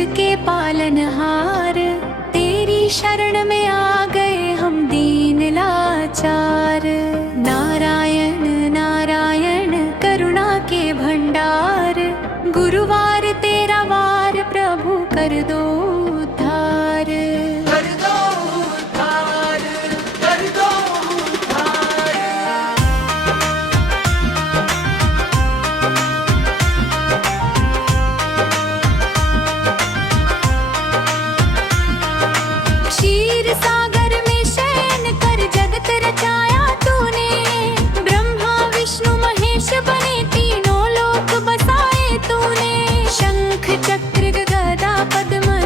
जग के पालनहार, तेरी शरण में आ गए हम दीन लाचार। नारायण नारायण करुणा के भंडार, गुरुवार तेरा वार प्रभु कर दो उद्धार। कर दो उद्धार, कर दो उद्धार। क्षीर सागर में शयन कर जगत रचाया तूने, ब्रह्मा विष्णु महेश बने तीनों लोक बसाए तूने। शंख चक्र गदा पद्म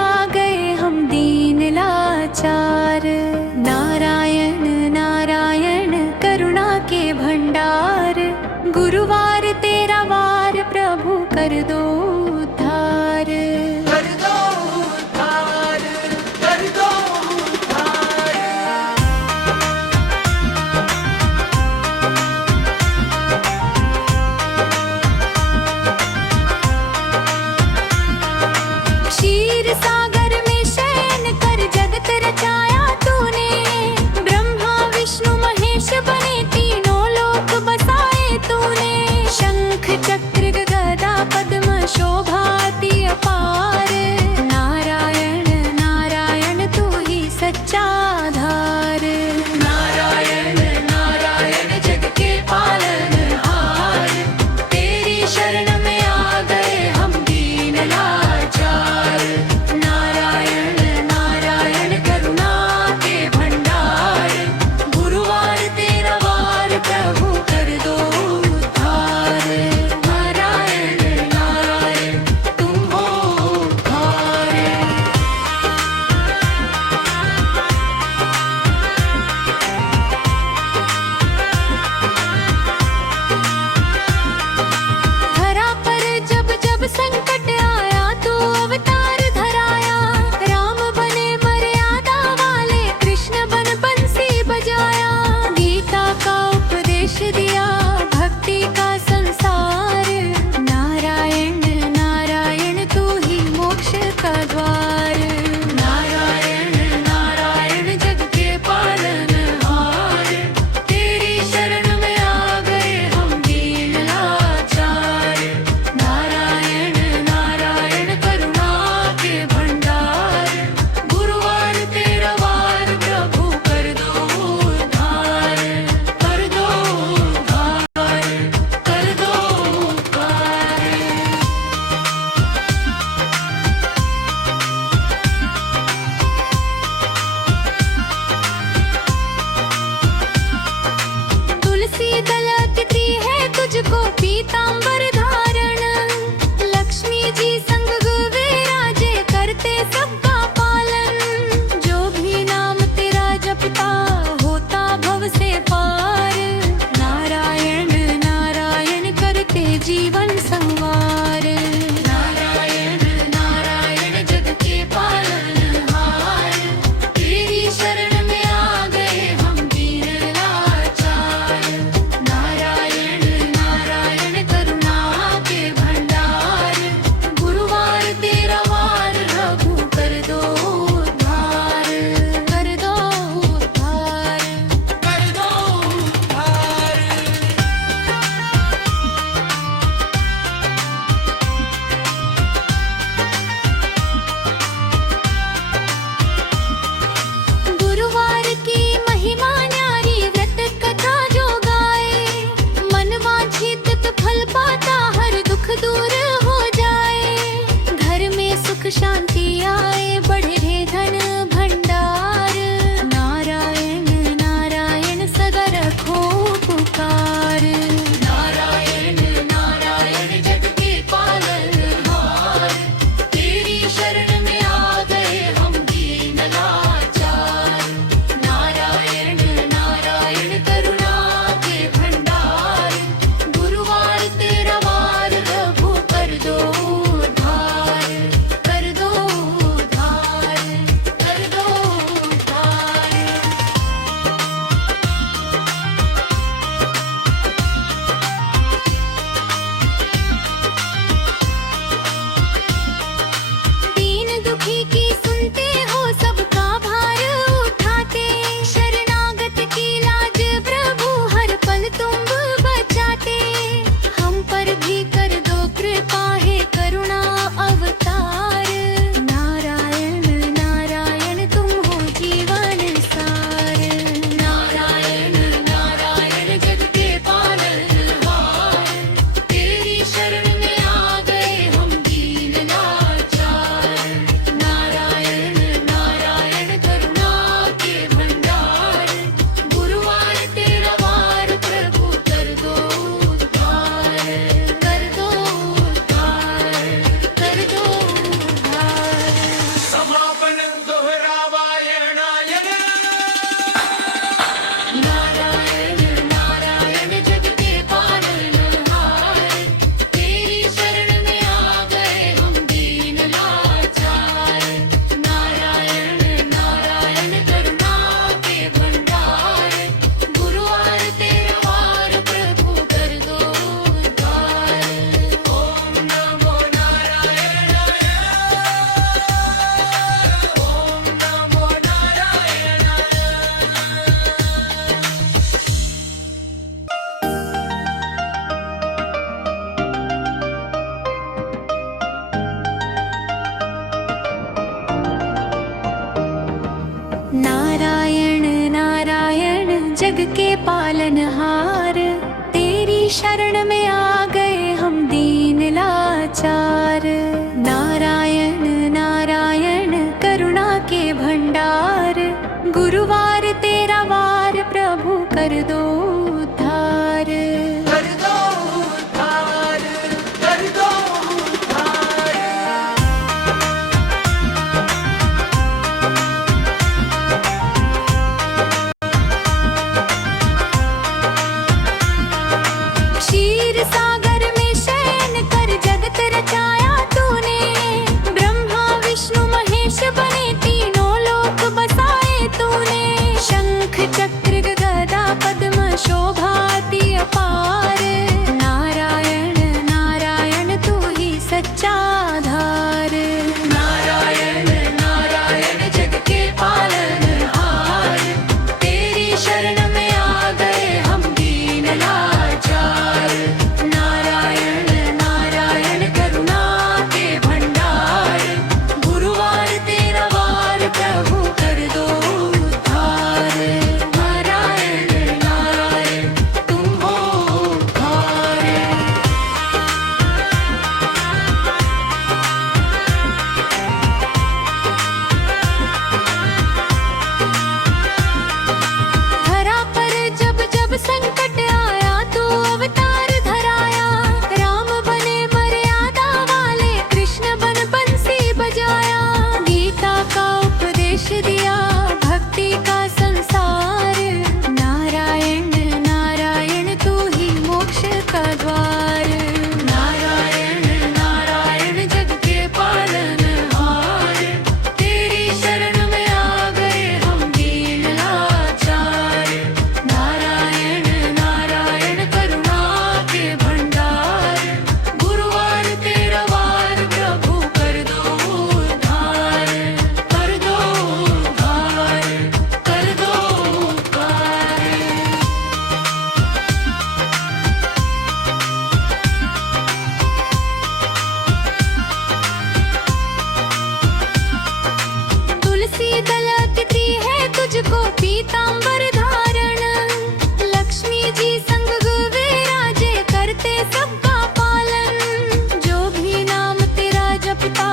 आ गए हम दीन लाचार। नारायण नारायण करुणा के भंडार, गुरुवार तेरा वार प्रभु कर दो उद्धार। कर दो उद्धार, कर दो उद्धार। क्षीर सागर में शयन कर जगत रचाया तूने, ब्रह्मा विष्णु महेश बने तीनों लोक बसाए तूने। शंख चक्र गदा पद्म शोभाति अपार, नारायण नारायण तू ही सच्चा आधार। नारायण नारायण जग के पालनहार, तेरी शरण में आ गए हम दीन लाचार। नारायण नारायण करुणा के भंडार, पालनहार, तेरी शरण में आ गए हम दीन लाचार। नारायण नारायण करुणा के भंडार, गुरुवार तेरा वार प्रभु कर दो उद्धार। कर दो उद्धार, कर दो उद्धार। क्षीर सागर में शयन कर जगत रचाया तूने, ब्रह्मा विष्णु महेश बने तीनों लोक बसाए तूने। शंख चक्र गदा पद्म शोभाति अपार, नारायण नारायण तू ही सच्चा आधार। नारायण नारायण जग के पालनहार, तेरी शरण में आ गए हम दीन लाचार। नारायण नारायण करुणा के भंडार, गुरुवार तेरा वार प्रभु कर दो उद्धार। नारायण नारायण तुम हो उद्धार। धरा पर जब जब संकट आया तो अवतार धराया, राम बने मर्यादा वाले कृष्ण बन बंसी बजाया। गीता का उपदेश दिया भक्ति का संसार, नारायण नारायण तू ही मोक्ष का द्वार। नारायण नारायण जग के पालनहार, तेरी शरण में आ गए हम दीन लाचार। नारायण नारायण करुणा के भंडार, गुरुवार तेरा वार प्रभु कर दो उद्धार। कर दो उद्धार, कर दो उद्धार। तुलसी दलकती है तुझको पीतांबर धारण, लक्ष्मी जी संग विराजे करते सबका पालन। जो भी नाम तेरा जपता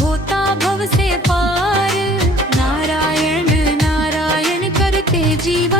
होता भव से पार, नारायण नारायण करते जीवन